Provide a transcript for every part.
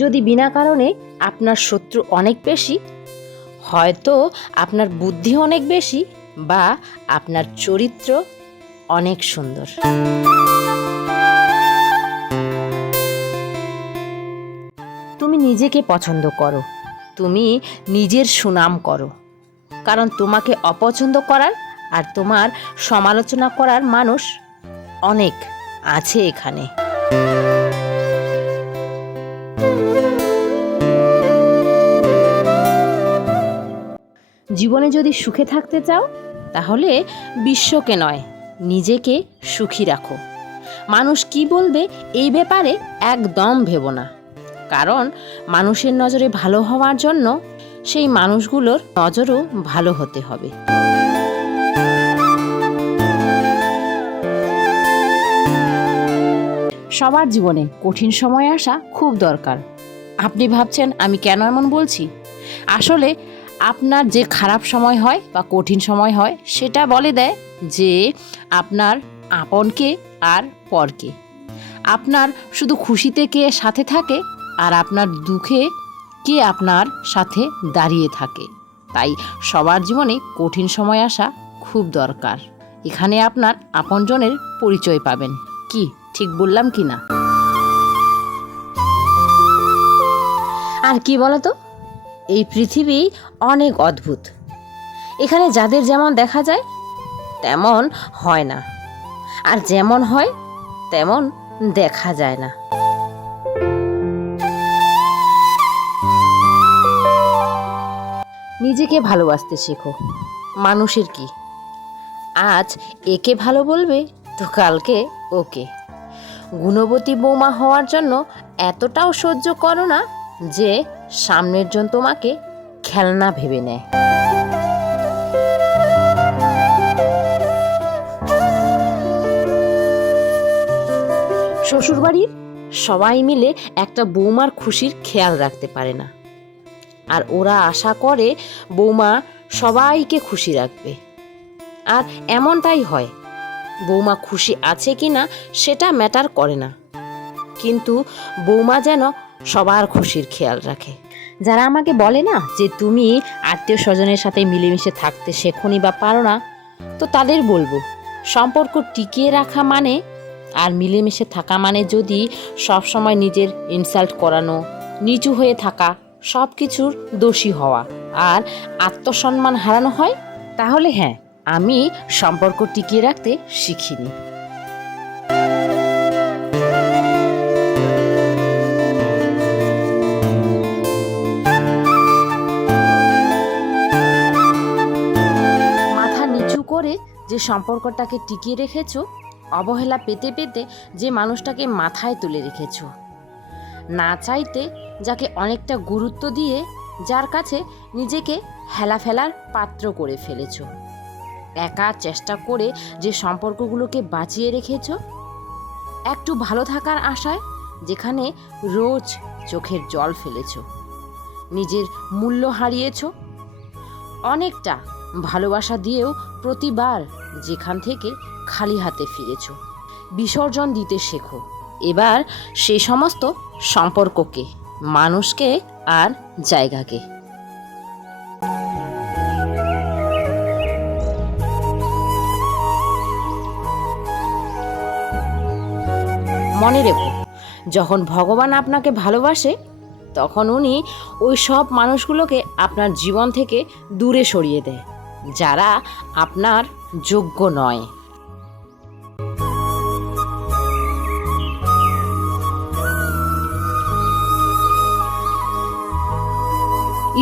যদি বিনা কারণে আপনার শত্রু অনেক বেশি, হয়তো আপনার বুদ্ধি অনেক বেশি বা আপনার চরিত্র অনেক সুন্দর। তুমি নিজেকে পছন্দ করো, তুমি নিজের সুনাম করো, কারণ তোমাকে অপছন্দ করার আর তোমার সমালোচনা করার মানুষ অনেক আছে এখানে। জীবনে যদি সুখে থাকতে চাও, তাহলে বিশ্বকে নয়, নিজেকে সুখী রাখো। মানুষ কি বলবে এই ব্যাপারে একদম ভেবো না, কারণ মানুষের নজরে ভালো হওয়ার জন্য সেই মানুষগুলোর নজরও ভালো হতে হবে। সবার জীবনে কঠিন সময় আসা খুব দরকার। আপনি ভাবছেন আমি কেন এমন বলছি? আসলে আপনার যে খারাপ সময় হয় বা কঠিন সময় হয়, সেটা বলে দেয় যে আপনার আপনকে আর পরকে, আপনার শুধু খুশিতে কে সাথে থাকে আর আপনার দুঃখে কে আপনার সাথে দাঁড়িয়ে থাকে। তাই সবার জীবনে কঠিন সময় আসা খুব দরকার। এখানে আপনার আপনজনের পরিচয় পাবেন। কি ঠিক বললাম কি না? আর কি বলতো, এই পৃথিবী অনেক অদ্ভুত। এখানে যাদের যেমন দেখা যায় তেমন হয় না, আর যেমন হয় তেমন দেখা যায় না। নিজেকে ভালোবাসতে শেখো। মানুষের কি, আজ একে ভালো বলবে তো কালকে ওকে। গুণবতী বৌমা হওয়ার জন্য এতটাও সহ্য করো না যে সামনের জন তোমাকে খেলনা ভেবে নেয়। শ্বশুরবাড়ির সবাই মিলে একটা বৌমার খুশির খেয়াল রাখতে পারে না, আর ওরা আশা করে বৌমা সবাইকে খুশি রাখবে। আর এমনটাই হয়, বৌমা খুশি আছে কি না সেটা ম্যাটার করে না, কিন্তু বৌমা যেন সবার খুশির খেয়াল রাখে। যারা আমাকে বলে না যে তুমি আত্মীয় স্বজনের সাথে মিলেমিশে থাকতে শেখোনি বা পারো না, তো তাদের বলবো, সম্পর্ক টিকিয়ে রাখা মানে আর মিলেমিশে থাকা মানে যদি সবসময় নিজের ইনসাল্ট করানো, নিচু হয়ে থাকা, সব কিছুর দোষী হওয়া আর আত্মসম্মান হারানো হয়, তাহলে হ্যাঁ, আমি সম্পর্ক টিকিয়ে রাখতে শিখিনি। মাথা নিচু করে যে সম্পর্কটাকে টিকিয়ে রেখেছো, অবহেলা পেতে পেতে যে মানুষটাকে মাথায় তুলে রেখেছো, না চাইতে যাকে অনেকটা গুরুত্ব দিয়ে যার কাছে নিজেকে হেলা ফেলার পাত্র করে ফেলেছ, একা চেষ্টা করে যে সম্পর্কগুলোকে বাঁচিয়ে রেখেছ, একটু ভালো থাকার আশায় যেখানে রোজ চোখের জল ফেলেছ, নিজের মূল্য হারিয়েছ, অনেকটা ভালোবাসা দিয়েও প্রতিবার যেখান থেকে খালি হাতে ফিরেছ। বিসর্জন দিতে শেখো এবার সেই সমস্ত সম্পর্ককে, মানুষকে আর জায়গাকে। মনে রেখো, যখন ভগবান আপনাকে ভালোবাসে তখন উনি ওই সব মানুষগুলোকে আপনার জীবন থেকে দূরে সরিয়ে দেয় যারা আপনার যোগ্য নয়।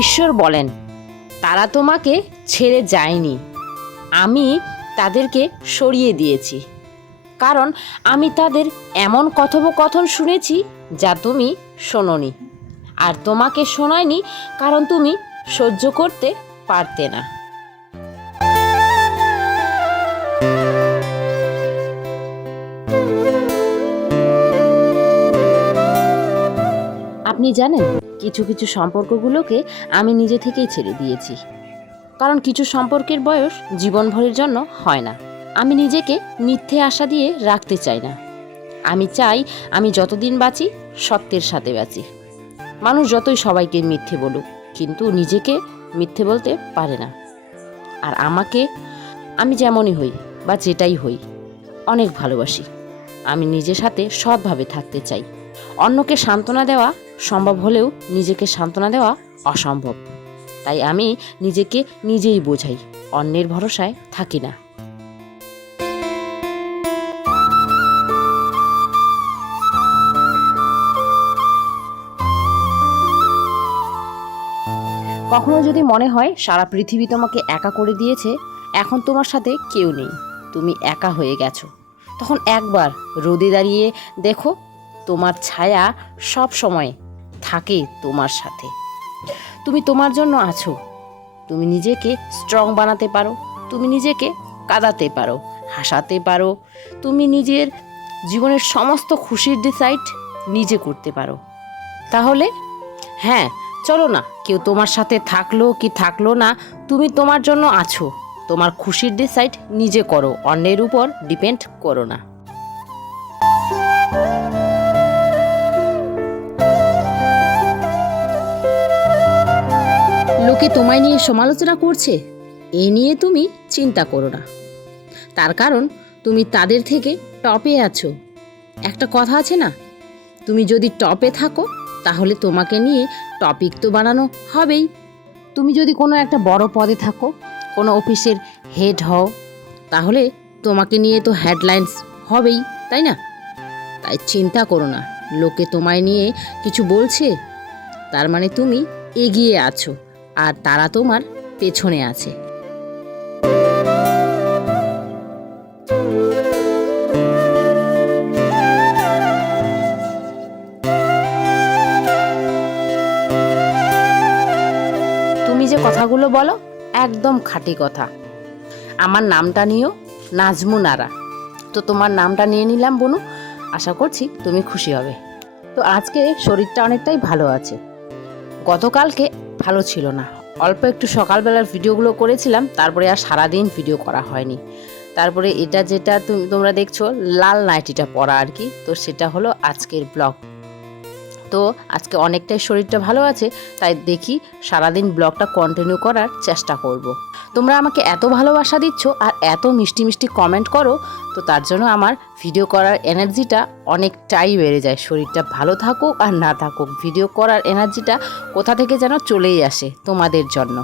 ঈশ্বর বলেন, তারা তোমাকে ছেড়ে যায়নি, আমি তাদেরকে সরিয়ে দিয়েছি, কারণ আমি তাদের এমন কথোপকথন শুনেছি যা তুমি শোনোনি, আর তোমাকে শোনায়নি কারণ তুমি সহ্য করতে পারতে না। আপনি জানেন, কিছু কিছু সম্পর্কগুলোকে আমি নিজে থেকেই ছেড়ে দিয়েছি, কারণ কিছু সম্পর্কের বয়স জীবনভরের জন্য হয় না। আমি নিজেকে মিথ্যে আশা দিয়ে রাখতে চাই না। আমি চাই আমি যতদিন বাঁচি সত্যের সাথে বাঁচি। মানুষ যতই সবাইকে মিথ্যে বলুক, কিন্তু নিজেকে মিথ্যে বলতে পারে না। আর আমাকে, আমি যেমনই হই বা যেটাই হই, অনেক ভালোবাসি। আমি নিজের সাথে সৎভাবে থাকতে চাই। অন্যকে সান্ত্বনা দেওয়া সম্ভব হলেও নিজেকে সান্ত্বনা দেওয়া অসম্ভব। তাই আমি নিজেকে নিজেই বোঝাই, অন্যের ভরসায় থাকি না। কখনো যদি মনে হয় সারা পৃথিবী তোমাকে একা করে দিয়েছে, এখন তোমার সাথে কেউ নেই, তুমি একা হয়ে গেছো, তখন একবার রোদে দাঁড়িয়ে দেখো, তোমার ছায়া সব সময় থাকে তোমার সাথে। তুমি তোমার জন্য আছো। তুমি নিজেকে স্ট্রং বানাতে পারো, তুমি নিজেকে কাঁদাতে পারো, হাসাতে পারো। তুমি নিজের জীবনের সমস্ত খুশির ডিসাইড নিজে করতে পারো। তাহলে হ্যাঁ, চলো না, কেউ তোমার সাথে থাকলো কি থাকলো না, তুমি তোমার জন্য আছো। তোমার খুশির ডিসাইড নিজে করো, অন্যের উপর ডিপেন্ড করো না। লোকে তোমায় নিয়ে সমালোচনা করছে, এ নিয়ে তুমি চিন্তা করো না। তার কারণ তুমি তাদের থেকে টপে আছো। একটা কথা আছে না, তুমি যদি টপে থাকো তাহলে তোমাকে নিয়ে টপিক তো বানানো হবেই। তুমি যদি কোনো একটা বড় পদে থাকো, কোনো অফিসের হেড হও, তাহলে তোমাকে নিয়ে তো হেডলাইন্স হবেই, তাই না? তাই চিন্তা করো না, লোকে তোমায় নিয়ে কিছু বলছে, তার মানে তুমি এগিয়ে আছো আর তারা তোমার পেছনে আছে। তুমি যে কথাগুলো বলো একদম খাঁটি কথা। আমার নামটা নিও নাজমুন আরা। তো তোমার নামটা নিয়ে নিলাম বনু, আশা করছি তুমি খুশি হবে। তো আজকে শরীরটা অনেকটাই ভালো আছে, গতকালকে ভালো ছিল না। অল্প একটু সকালবেলার ভিডিওগুলো করেছিলাম, তারপরে আর সারাদিন ভিডিও করা হয়নি। তারপরে এটা যেটা তোমরা দেখছো লাল নাইটিটা পরা আর কি, তো সেটা হলো আজকের ব্লগ। তো আজকে অনেকটাই শরীরটা ভালো আছে, তাই দেখি সারাদিন ব্লগটা কন্টিনিউ করার চেষ্টা করব। তোমরা আমাকে এত ভালোবাসা দিচ্ছ আর এত মিষ্টি মিষ্টি কমেন্ট করো, তো তার জন্য আমার ভিডিও করার এনার্জিটা অনেকটাই বেড়ে যায়। শরীরটা ভালো থাকুক আর না থাকুক, ভিডিও করার এনার্জিটা কোথা থেকে যেন চলেই আসে তোমাদের জন্য।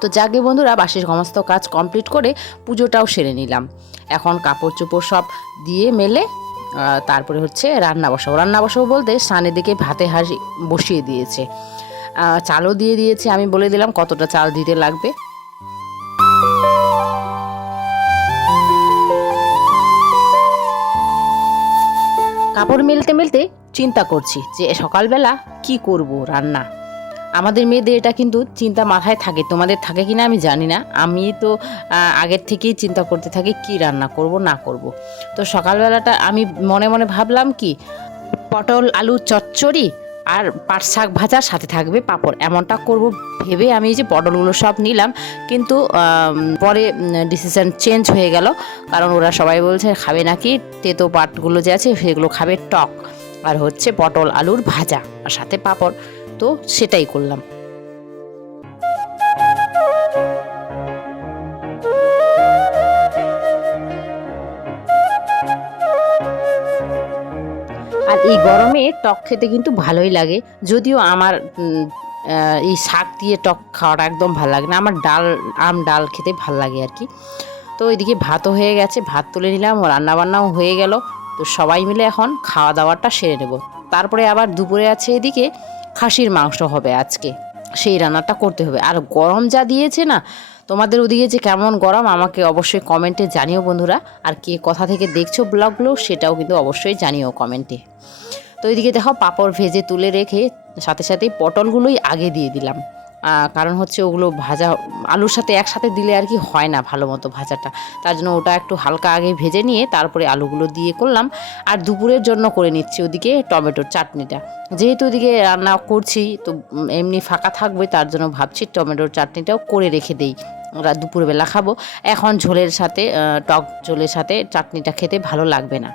তো যাকে বন্ধুরা, বাসির সমস্ত কাজ কমপ্লিট করে পুজোটাও সেরে নিলাম। এখন কাপড় চোপড় সব দিয়ে মেলে তারপরে হচ্ছে রান্না বসাবো বলতে সানের দিকে ভাতে হাঁড়ি বসিয়ে দিয়েছে, চালও দিয়ে দিয়েছে। আমি বলে দিলাম কতটা চাল দিতে লাগবে। কাপড় মেলতে মেলতে চিন্তা করছি যে সকালবেলা কি করব রান্না। আমাদের মেয়েদের এটা কিন্তু চিন্তা মাথায় থাকে, তোমাদের থাকে কিনা আমি জানি না। আমি তো আগের থেকেই চিন্তা করতে থাকি কি রান্না করব না করব। তো সকালবেলাটা আমি মনে মনে ভাবলাম কি, পটল আলু চচ্চড়ি আর পাট শাক ভাজা, সাথে থাকবে পাঁপড়, এমনটা করব ভেবে আমি এই যে পটলগুলো সব নিলাম। কিন্তু পরে ডিসিশন চেঞ্জ হয়ে গেল, কারণ ওরা সবাই বলছে খাবে নাকি তেতো পাটগুলো যে আছে সেগুলো খাবে টক, আর হচ্ছে পটল আলুর ভাজা আর সাথে পাঁপড়, তো সেটাই করলাম। আর এই গরমে টক খেতে কিন্তু ভালোই লাগে, যদিও আমার এই শাক দিয়ে টক খাওয়াটা একদম ভালো লাগে না। আমার ডাল খেতে ভালো লাগে আর কি। তো এদিকে ভাতও হয়ে গেছে, ভাত তুলে নিলাম, রান্নাবান্নাও হয়ে গেল। তো সবাই মিলে এখন খাওয়া দাওয়াটা সেরে নেব। তারপরে আবার দুপুরে আছে এদিকে খাসির মাংস হবে আজকে, সেই রান্নাটা করতে হবে। আর গরম যা দিয়েছে না, তোমাদের ওদিকে যে কেমন গরম আমাকে অবশ্যই কমেন্টে জানিও বন্ধুরা। আর কে কোথা থেকে দেখছো ব্লগগুলো সেটাও কিন্তু অবশ্যই জানিও কমেন্টে। তো এদিকে দেখো পাঁপড় ভেজে তুলে রেখে সাথে সাথেই পটলগুলোই আগে দিয়ে দিলাম, কারণ হচ্ছে ওগুলো ভাজা আলুর সাথে একসাথে দিলে আর কি হয় না ভালো মতো ভাজাটা, তার জন্য ওটা একটু হালকা আগে ভেজে নিয়ে তারপরে আলুগুলো দিয়ে করলাম। আর দুপুরের জন্য করে নিচ্ছি ওদিকে টমেটোর চাটনিটা, যেহেতু ওদিকে রান্না করছি তো এমনি ফাঁকা থাকবে, তার জন্য ভাবছি টমেটোর চাটনিটাও করে রেখে দেই, ওরা দুপুরবেলা খাবো। এখন ঝোলের সাথে টক ঝোলের সাথে চাটনিটা খেতে ভালো লাগবে না,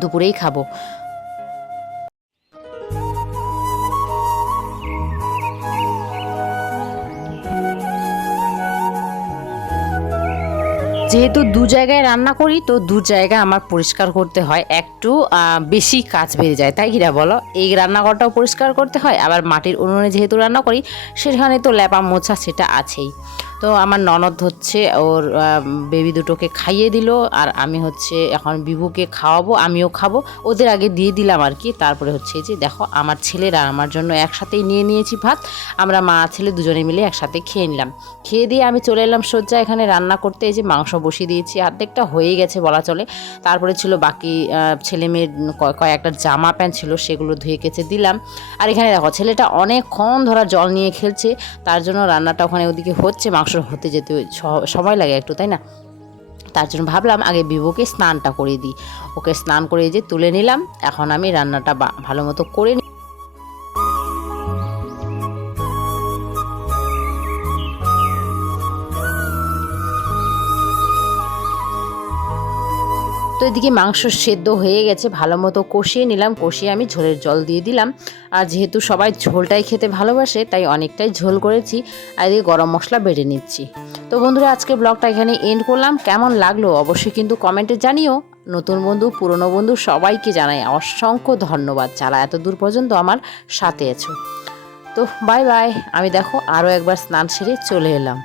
দুপুরেই খাবো। যেহেতু দু জায়গায় রান্না করি তো দু জায়গায় আমার পরিষ্কার করতে হয়, একটু বেশি কাজ বেড়ে যায়, তাই কিনা বলো? এই রান্নাঘরটাও পরিষ্কার করতে হয়, আবার মাটির উনুনে যেহেতু রান্না করি সেখানে তো ল্যাপা মোছা সেটা আছেই। তো আমার ননদ হচ্ছে ওর বেবি দুটোকে খাইয়ে দিল, আর আমি হচ্ছে এখন বিভুকে খাওয়াবো, আমিও খাবো, ওদের আগে দিয়ে দিলাম আর কি। তারপরে হচ্ছে যে দেখো আমার ছেলেরা আমার জন্য একসাথেই নিয়ে নিয়েছি ভাত, আমরা মা ছেলে দুজনে মিলে একসাথে খেয়ে নিলাম। খেয়ে দিয়ে আমি চলে এলাম সজ্জা এখানে রান্না করতে। এই যে মাংস বসিয়ে দিয়েছি, অর্ধেকটা হয়ে গেছে বলা চলে। তারপরে ছিল বাকি ছেলে মেয়ের কয়েকটা জামা প্যান্ট ছিল, সেগুলো ধুয়ে কেচে দিলাম। আর এখানে দেখো ছেলেটা অনেকক্ষণ ধরা জল নিয়ে খেলছে, তার জন্য রান্নাটা ওখানে ওদিকে হচ্ছে, মাংস হতে যেতে সময় লাগে একটু, তাই না? তার জন্য ভাবলাম আগে বিভুকে স্নানটা করে দিই। ওকে স্নান করে যে তুলে নিলাম, এখন আমি রান্নাটা ভালো মতো করে নিই। তো এদিকে মাংস সেদ্ধ হয়ে গেছে, ভালো মতো কষিয়ে নিলাম, কষিয়ে আমি ঝোলের জল দিয়ে দিলাম। আর যেহেতু সবাই ঝোলটাই খেতে ভালোবাসে তাই অনেকটাই ঝোল করেছি, আর এদিকে গরম মশলা বেটে নিচ্ছি। তো বন্ধুরা আজকে ব্লগটা এখানে এন্ড করলাম, কেমন লাগলো অবশ্যই কিন্তু কমেন্টে জানিও। নতুন বন্ধু পুরনো বন্ধু সবাইকে জানাই অসংখ্য ধন্যবাদ যারা এত দূর পর্যন্ত আমার সাথে আছো। তো বাই বাই, আমি দেখো আরও একবার স্নান সেরে চলে এলাম।